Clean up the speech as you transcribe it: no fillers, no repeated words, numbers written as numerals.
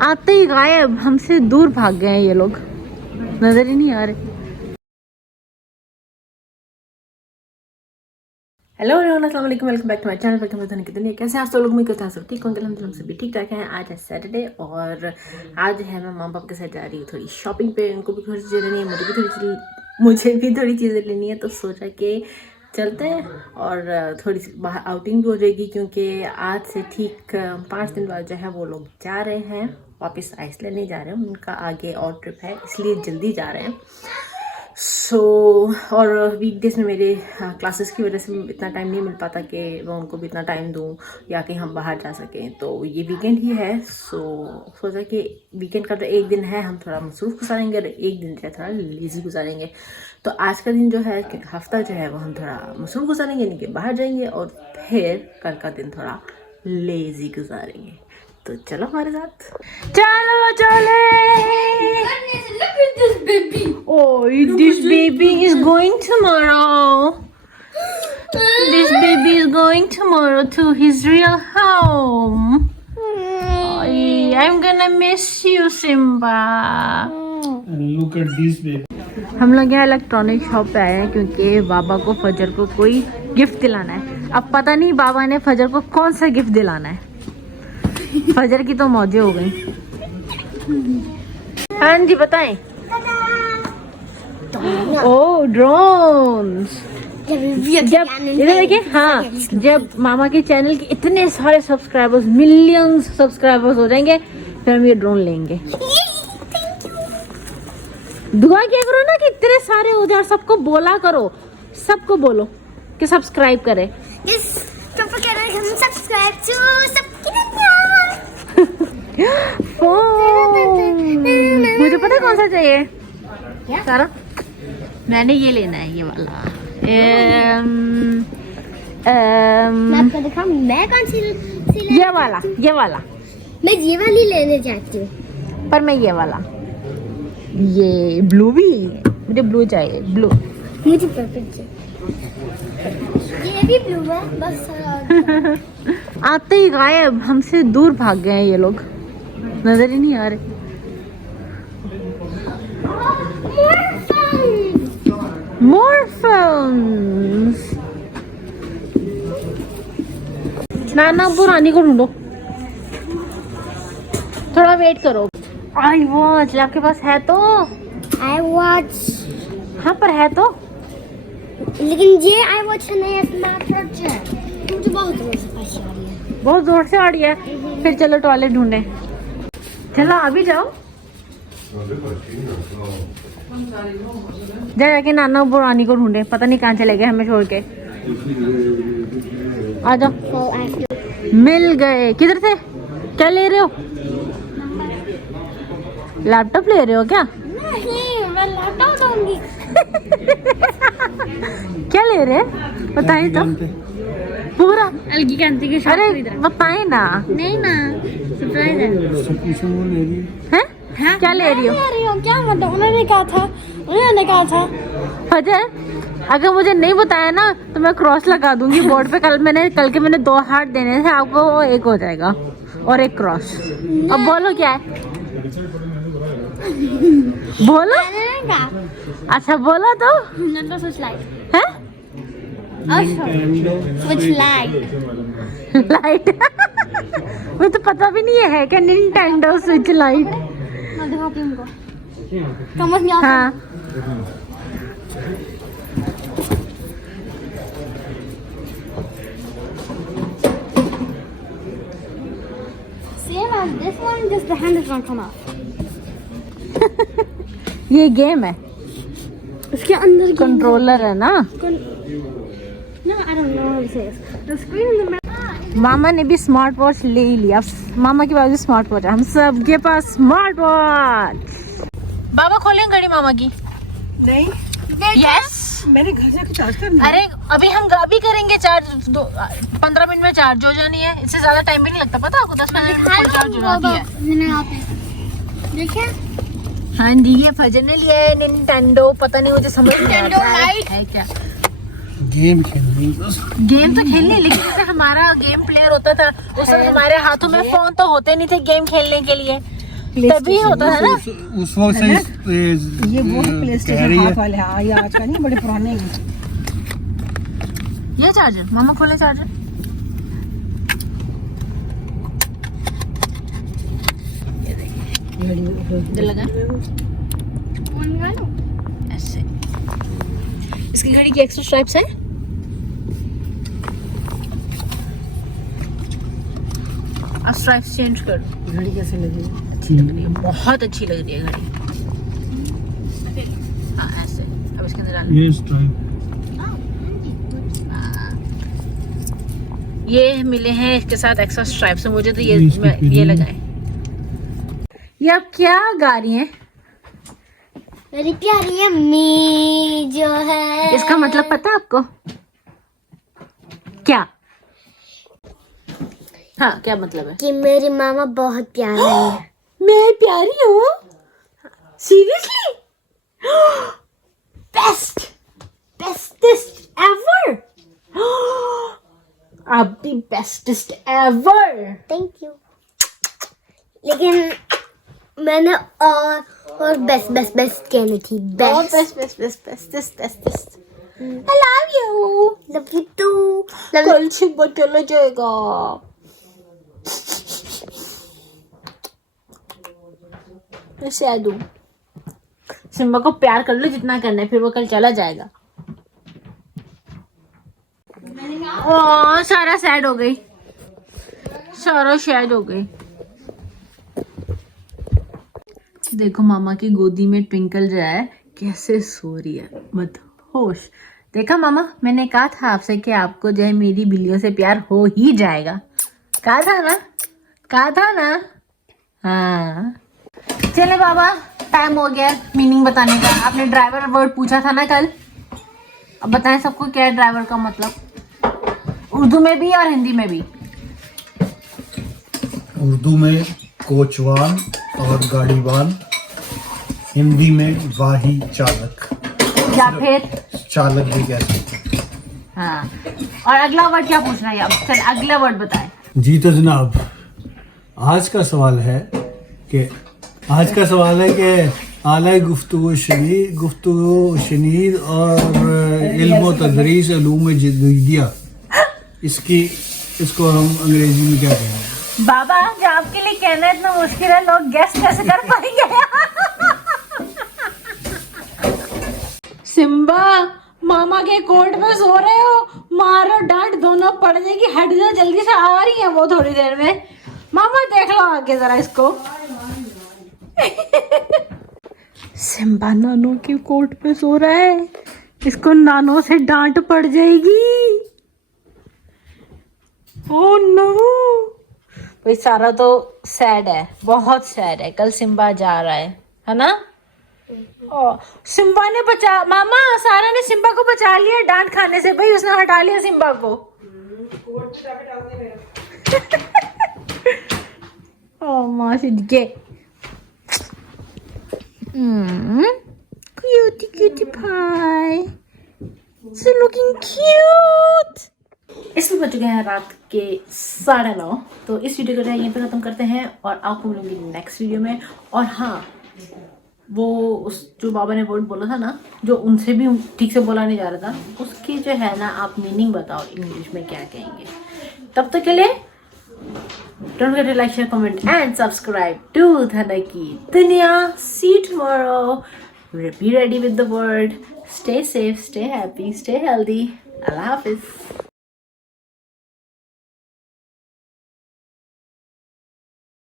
आते ही गायब, हमसे दूर भाग गए हैं ये लोग, नजर ही नहीं आ रहे। हेलो एवरीवन, अस्सलाम वालेकुम, welcome back to my channel. Welcome to की दुनिया। कैसे हैं आप सब लोग? मुझे सब ठीक होंगे, हम सभी ठीक ठाक हैं। आज है सैटरडे और आज है मैं माँ बाप के साथ जा रही हूँ थोड़ी शॉपिंग पे। उनको भी थोड़ी चीज़ें लेनी है, मुझे भी थोड़ी चीज़ें लेनी है, तो सोचा कि चलते हैं और थोड़ी सी बाहर आउटिंग भी हो जाएगी, क्योंकि आज से ठीक 5 दिन बाद जो है वो लोग जा रहे हैं वापस आइसलैंड नहीं जा रहे हैं, उनका आगे और ट्रिप है, इसलिए जल्दी जा रहे हैं। और वीकडेज में मेरे क्लासेस की वजह से इतना टाइम नहीं मिल पाता कि मैं उनको भी इतना टाइम दूं या कि हम बाहर जा सकें। तो ये वीकेंड ही है, सोचा कि वीकेंड का जो एक दिन है हम थोड़ा मसरूफ़ गुजारेंगे और एक दिन जो है थोड़ा लेज़ी गुजारेंगे। तो आज का दिन जो है, हफ्ता जो है वो हम थोड़ा मसरूफ़ गुजारेंगे, यानी कि बाहर जाएंगे, और फिर कल का दिन थोड़ा लेज़ी गुजारेंगे। तो चलो हमारे साथ, चलो चले। Oh, this baby is going tomorrow. This baby is going tomorrow to his real home. I'm gonna miss you, Simba. And look at this baby. हम लोग यहाँ इलेक्ट्रॉनिक शॉप पे आए हैं क्योंकि बाबा को फजर को कोई गिफ्ट दिलाना है। अब पता नहीं बाबा ने फजर को कौन सा गिफ्ट दिलाना है। फजर की तो मौजें हो गई। हाँ जी बताएं। ओह ड्रोन्स। जब इधर देखिए, हाँ, जब मामा के चैनल के इतने सारे सब्सक्राइबर्स, मिलियंस सब्सक्राइबर्स हो जाएंगे, फिर हम ये ड्रोन लेंगे। दुआ किया करो ना कि इतने सारे हो जाए, सबको बोला करो, सबको बोलो कि सब्सक्राइब करे। मुझे पता कौन सा चाहिए सारा, मैंने ये लेना है, ये वाला। मैं कौन सी ये वाला मैं ये वाली लेने चाहती हूँ, पर मैं ये वाला, ये ब्लू भी, मुझे ब्लू चाहिए, ब्लू। मुझे पर्पल चाहिए, ये भी ब्लू है बस। आते ही गायब, हमसे दूर भाग गए हैं ये लोग, नजर ही नहीं आ रहे। More phones. नाना पुरानी को ढूंढो, थोड़ा वेट करो। आई वॉच आपके पास है तो? आई वॉच हाँ पर है तो, लेकिन ये आई वॉच नहीं, स्मार्ट वॉच है। मुझे बहुत जोर से खांसी आ रही है, बहुत जोर से आ रही है। फिर चलो टॉयलेट ढूंढे, चलो अभी जाओ, जाके नाना पुरानी को ढूंढे, पता नहीं कहाँ चले गए हमें छोड़ के। आ जाओ, मिल गए। किधर थे? क्या ले रहे हो? लैपटॉप ले रहे हो क्या? नहीं, मैं लैपटॉप लूंगी। क्या ले रहे? बताइए तो पूरा। अलगी कांति की शॉप। अरे बताए ना। नहीं ना, सरप्राइज है। हैं? क्या ले रही हो? क्या मतलब? उन्होंने कहा था फजर, अगर मुझे नहीं बताया ना तो मैं क्रॉस लगा दूंगी बोर्ड पे। कल के मैंने 2 हार्ट देने थे आपको, वो 1 हो जाएगा और 1 क्रॉस। अब बोलो क्या है, बोलो। अच्छा बोलो तो। स्विच लाइट है, स्विच लाइट। मुझे तो पता भी नहीं है क्या निंटेंडो स्विच लाइट। दिखाती हूँ उनको, समझ नहीं आता। हाँ Same as this one, just the hand is gonna come off. ये गेम है, उसके अंदर कंट्रोलर है ना। No, I don't know what it says. The screen in the मामा ने भी स्मार्ट वॉच ले लिया। मामा के पास भी स्मार्ट वॉच है, हम सबके पास स्मार्ट वॉच। बाबा खोलेंगे घड़ी मामा की? नहीं, यस, मैंने घर जाकर चार्ज करना। अरे अभी करेंगे चार्ज, 15 मिनट में चार्ज हो जानी है, इससे ज्यादा टाइम भी नहीं लगता, पता आपको? 10 मिनट में चार्ज हो जाती है। देखिए, हाँ जी, ये फजर ने लिया है निंटेंडो, पता नहीं मुझे समझ नहीं आता है क्या। गेम खेलनी, गेम तो खेलनी, लेकिन जैसे हमारा गेम प्लेयर होता था उस वक्त हमारे हाथों में फोन तो होते नहीं थे गेम खेलने के लिए। तभी होता है ना। उस वक्त से ये वो प्ले कह स्टेशन रही हाथ है वाले, हाँ ये आज का नहीं, बड़े पुराने हैं। ये चार्जर मामा खोले चार्जर। ये देखिए इधर लगा ऐसे। इसकी घड़ी की एक्स्ट्रा स्ट्राइप्स है। अब स्ट्राइप्स चेंज कर दो। घड़ी कैसे लगी? अच्छी लग रही है, बहुत अच्छी लग रही है घड़ी। हाँ ऐसे। अब इसके अंदर डाल। ये स्ट्राइप ये मिले हैं इसके साथ एक्स्ट्रा स्ट्राइप्स। मुझे तो ये ये लगाए। ये अब क्या गा रही हैं? मेरी प्यारी अम्मी जो है। इसका मतलब पता है आपको क्या? हाँ क्या मतलब है? कि मेरी मामा बहुत प्यारी है। मैं प्यारी हूँ? सीरियसली? Best bestest ever. आप भी बेस्टेस्ट एवर। Thank you. लेकिन मैंने और बेस्ट बेस्ट बेस्ट कहनी थी। Best best. I love you. Love you too. कल सुबह चला जाएगा। ऐसे आ दूं। सिम्बा को प्यार कर लो जितना करना है, फिर वो कल चला जाएगा। ओ सारा सैड हो गई, सारा सैड हो गई। देखो मामा की गोदी में ट्विंकल जो है कैसे सो रही है, मत होश। देखा मामा, मैंने कहा था आपसे कि आपको जो है मेरी बिल्लियों से प्यार हो ही जाएगा। कहा था ना। हाँ चले बाबा, टाइम हो गया मीनिंग बताने का। आपने ड्राइवर वर्ड पूछा था ना कल, अब बताएं सबको क्या है ड्राइवर का मतलब, उर्दू में भी और हिंदी में भी। उर्दू में कोचवान और गाड़ीवान, हिंदी में वाही चालक या फिर चालक भी कह सकते हैं। हाँ, और अगला वर्ड क्या पूछना है अब? चल अगला वर्ड बताएं। जी तो जनाब, आज का सवाल है कि आला गुफ्तगू शनीद और इल्म तदरीस उलूम जदीदिया, इसको हम अंग्रेजी में क्या कहेंगे? बाबा जो आपके लिए कहना इतना मुश्किल है, लोग गेस कैसे कर पाएंगे? सिम्बा मामा के कोर्ट में सो रहे हो, मारो डांट दोनों पड़ जाएगी। हट जा जल्दी से, आ रही है वो थोड़ी देर में। मामा देख लो आगे जरा इसको। सिम्बा नानो के कोर्ट पे सो रहा है, इसको नानो से डांट पड़ जाएगी। Oh no. भाई सारा तो सैड है, बहुत सैड है। कल सिम्बा जा रहा है ना? ओ, सिम्बा ने बचा, मामा सारा ने सिम्बा को बचा लिया डांट खाने से। भाई उसने हटा लिया सिम्बा को। ओ मासी के cutie pie, so looking cute। इसमें बज गए हैं रात के 9:30। तो इस वीडियो को यहीं पे खत्म करते हैं और आपको मिलूंगी नेक्स्ट वीडियो में। और हाँ, वो उस जो बाबा ने वर्ड बोला था ना, जो उनसे भी ठीक से बोला नहीं जा रहा था, उसकी जो है ना आप मीनिंग बताओ इंग्लिश में क्या कहेंगे। तब तक के लिए don't forget to like, share, comment and subscribe to Dhanak की दुनिया। See you tomorrow. Be ready with the word. Stay safe, stay happy, stay healthy. अल्लाह हाफिज।